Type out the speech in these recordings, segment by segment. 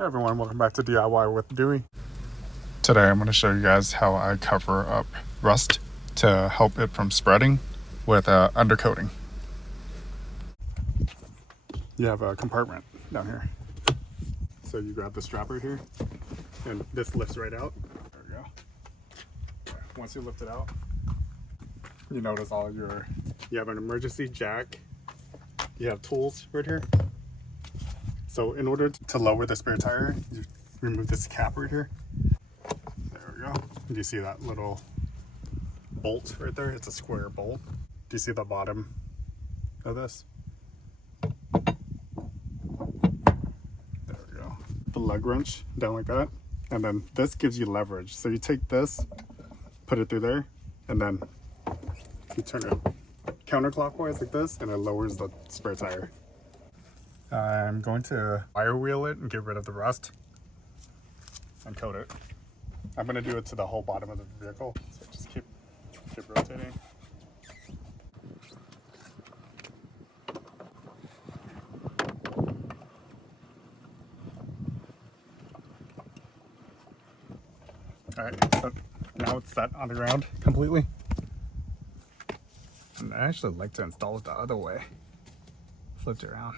Hey everyone, welcome back to DIY with Dewey. Today I'm going to show you guys how I cover up rust to help it from spreading with undercoating. You have a compartment down here. So you grab the strap right here and this lifts right out. There we go. Once you lift it out, you notice you have an emergency jack, you have tools right here. So in order to lower the spare tire, you remove this cap right here. There we go. Do you see that little bolt right there? It's a square bolt. Do you see the bottom of this? There we go. The lug wrench down like that. And then this gives you leverage. So you take this, put it through there, and then you turn it counterclockwise like this, and it lowers the spare tire. I'm going to wire wheel it and get rid of the rust and coat it. I'm going to do it to the whole bottom of the vehicle, so just keep rotating. Alright, so now it's set on the ground completely. And I actually like to install it the other way. Flipped it around.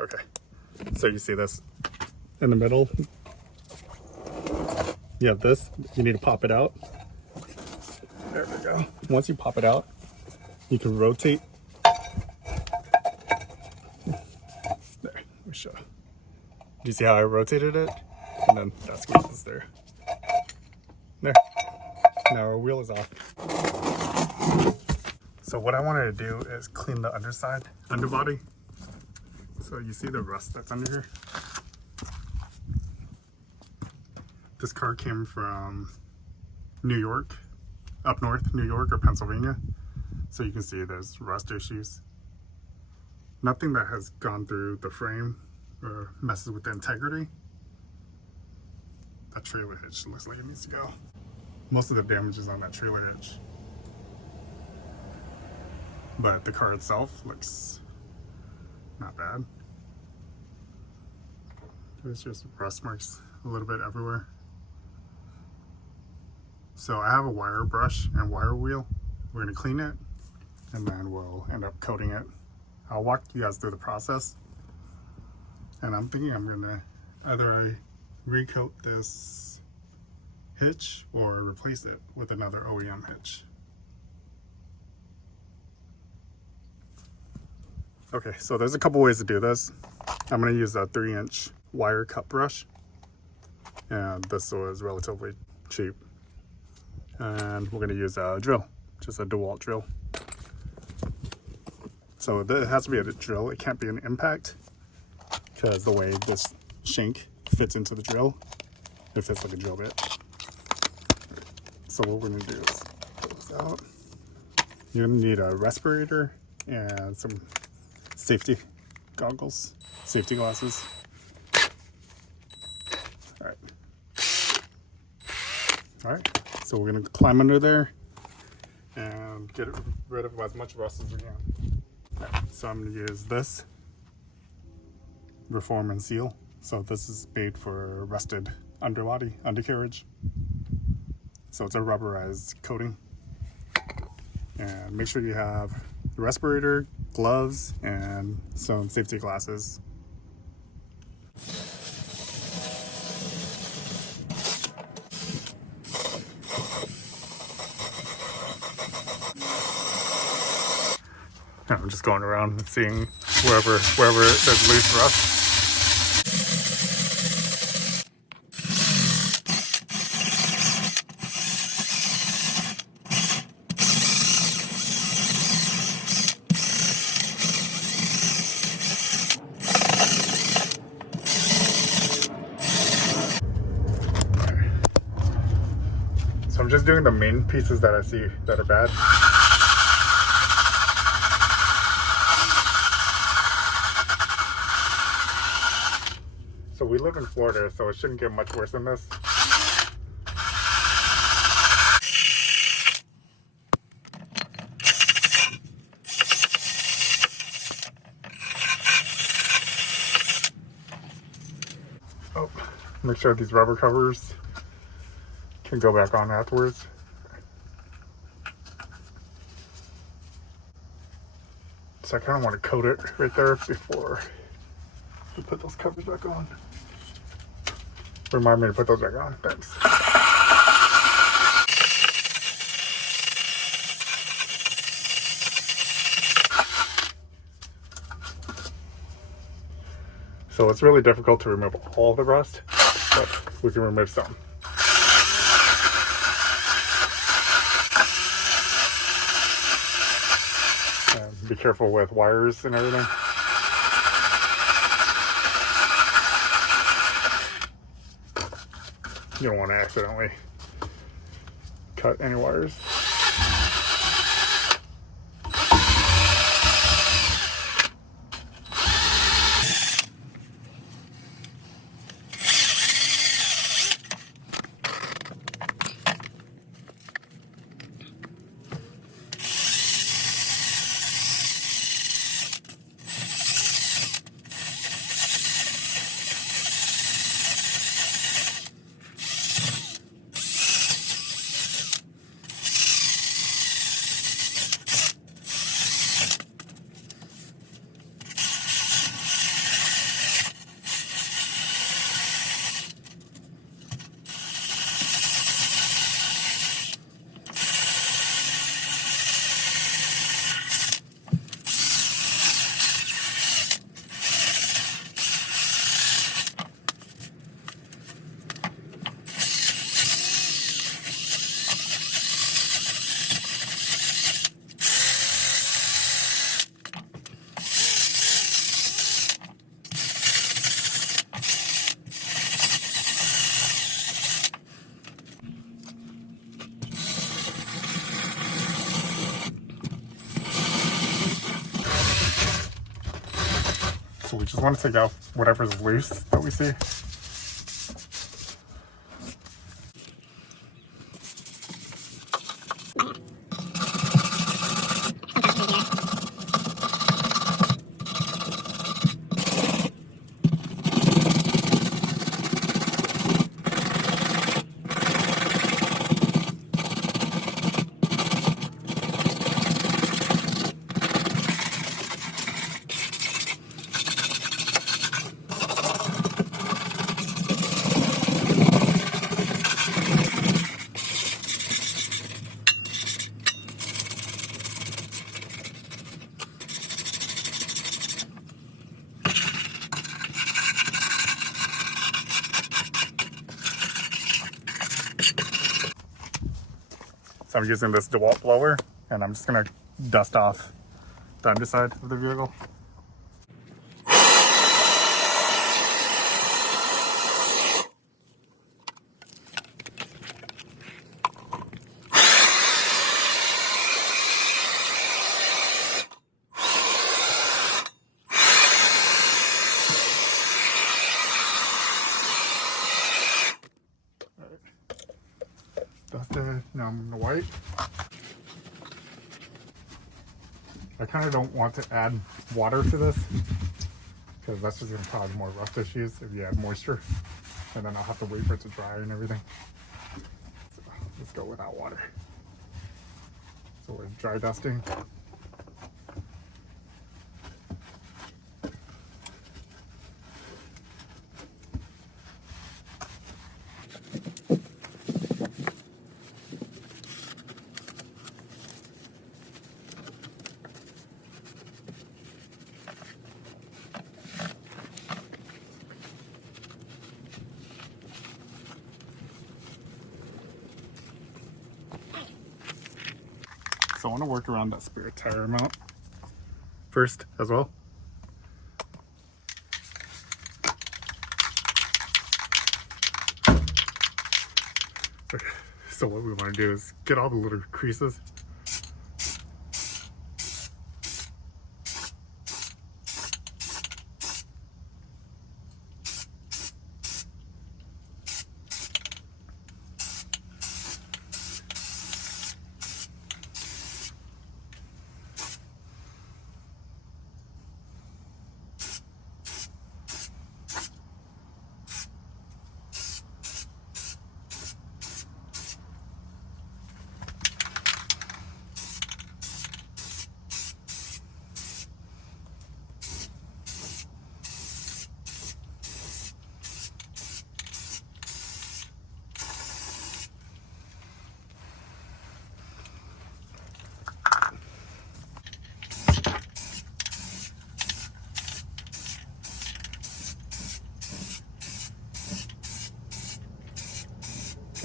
Okay, so you see this in the middle? You have this, you need to pop it out. There we go. Once you pop it out, you can rotate. There, let me show. Do you see how I rotated it? And then that squeezes there. There. Now our wheel is off. So what I wanted to do is clean the underbody. So you see the rust that's under here? This car came from New York, up north, New York or Pennsylvania. So you can see there's rust issues. Nothing that has gone through the frame or messes with the integrity. That trailer hitch looks like it needs to go. Most of the damage is on that trailer hitch. But the car itself looks not bad. There's just rust marks a little bit everywhere. So I have a wire brush and wire wheel. We're gonna clean it and then we'll end up coating it. I'll walk you guys through the process. And I'm thinking I'm gonna either recoat this hitch or replace it with another OEM hitch. Okay, so there's a couple ways to do this. I'm gonna use a 3-inch wire cut brush, and this was relatively cheap. And we're gonna use a drill, just a DeWalt drill. So it has to be a drill, it can't be an impact, because the way this shank fits into the drill, it fits like a drill bit. So what we're gonna do is pull this out. You're gonna need a respirator and some safety goggles, safety glasses. All right, so we're gonna climb under there and get rid of as much rust as we can. All right, so I'm gonna use this Reform and Seal. So this is made for rusted undercarriage. So it's a rubberized coating. And make sure you have the respirator, gloves, and some safety glasses. I'm just going around and seeing wherever there's loose rust. So I'm just doing the main pieces that I see that are bad. So we live in Florida, so it shouldn't get much worse than this. make sure these rubber covers can go back on afterwards. So I kind of want to coat it right there before we put those covers back on. Remind me to put those back on. Thanks. So it's really difficult to remove all the rust, but we can remove some. And be careful with wires and everything. You don't want to accidentally cut any wires. So we just want to take out whatever's loose that we see. So I'm using this DeWalt blower, and I'm just gonna dust off the underside of the vehicle. Dusted. Now I'm gonna wipe. I kind of don't want to add water to this because that's just gonna cause more rust issues if you add moisture, and then I'll have to wait for it to dry and everything. So let's go without water. So we're dry dusting. So I want to work around that spare tire mount first as well. Okay. So what we want to do is get all the little creases.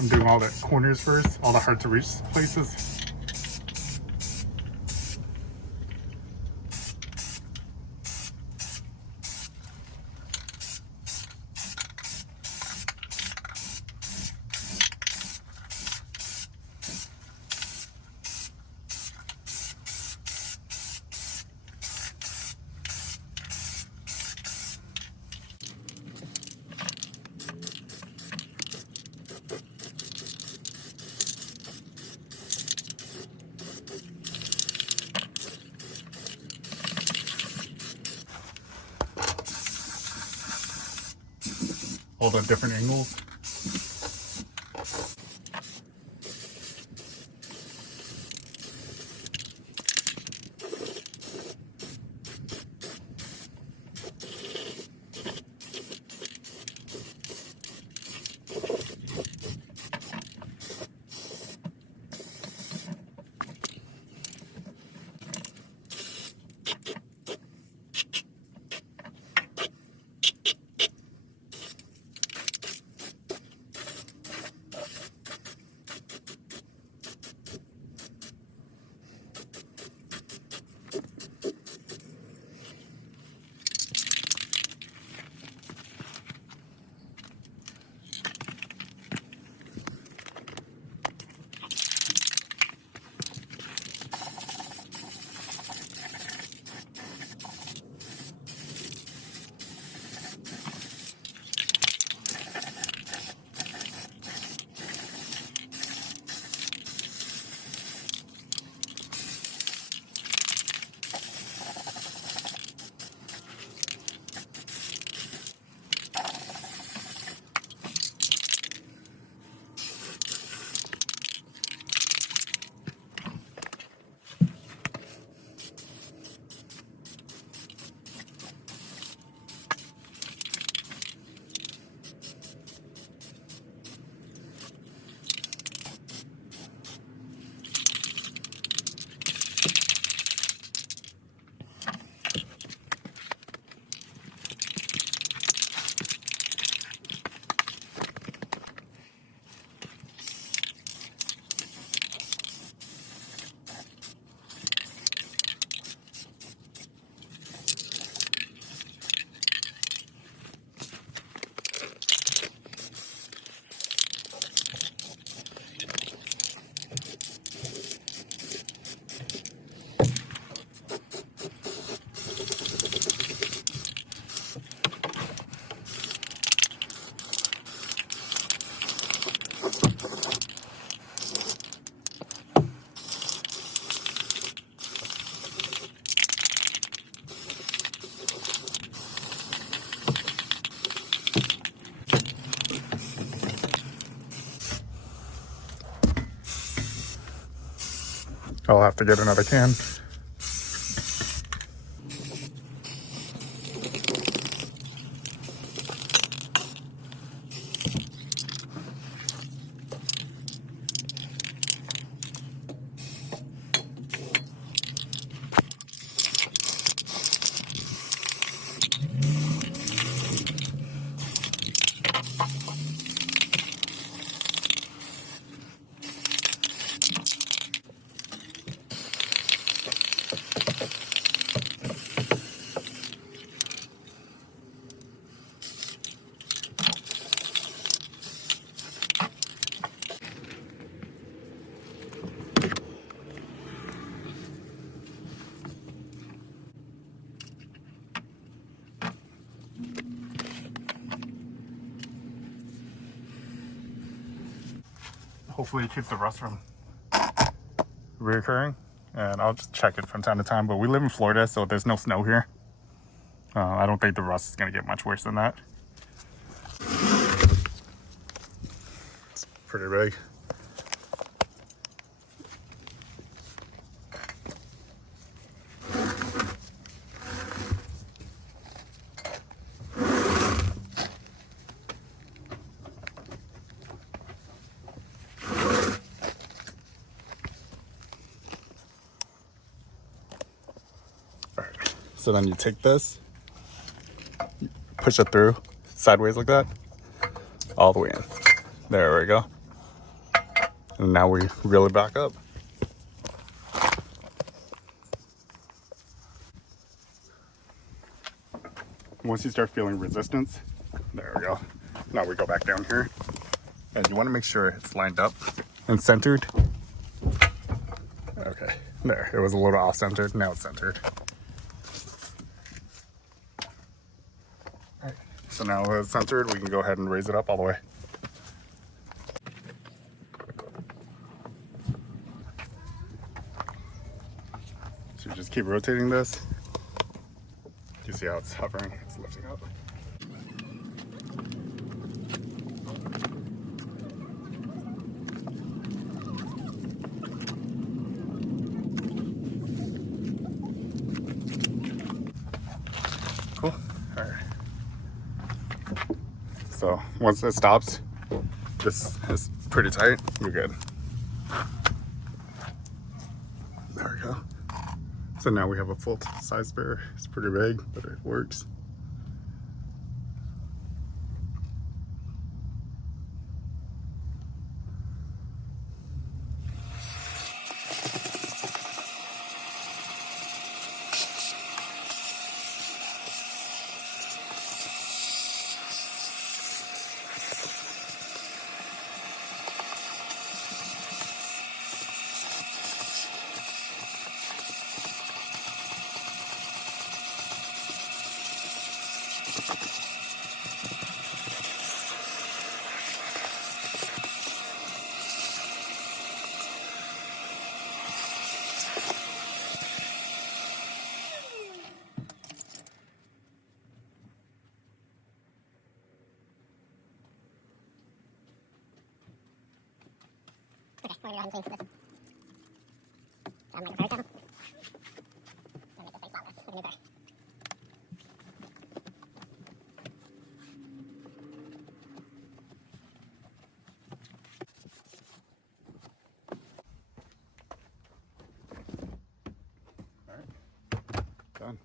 I'm doing all the corners first, all the hard to reach places. All the different angles. I'll have to get another can. Hopefully it keeps the rust from reoccurring, and I'll just check it from time to time. But we live in Florida, so there's no snow here. I don't think the rust is going to get much worse than that. It's pretty big. So then you take this, push it through sideways like that, all the way in. There we go. And now we reel it back up. Once you start feeling resistance, there we go. Now we go back down here. And you want to make sure it's lined up and centered. Okay, there. It was a little off-centered. Now it's centered. All right. So now it's centered, we can go ahead and raise it up all the way. So you just keep rotating this. You see how it's hovering? It's lifting up. Cool. All right. So once it stops, this is pretty tight. You're good. There we go. So now we have a full size spare. It's pretty big, but it works. Okay, we're gonna go ahead and change this. Make the tire down. Make the face spotless with a new tire. All right, done.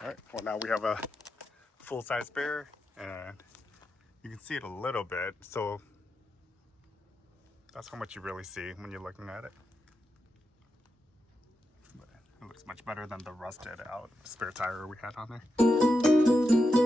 All right, well now we have a full-size spare, and you can see it a little bit, so that's how much you really see when you're looking at it. But it looks much better than the rusted out spare tire we had on there.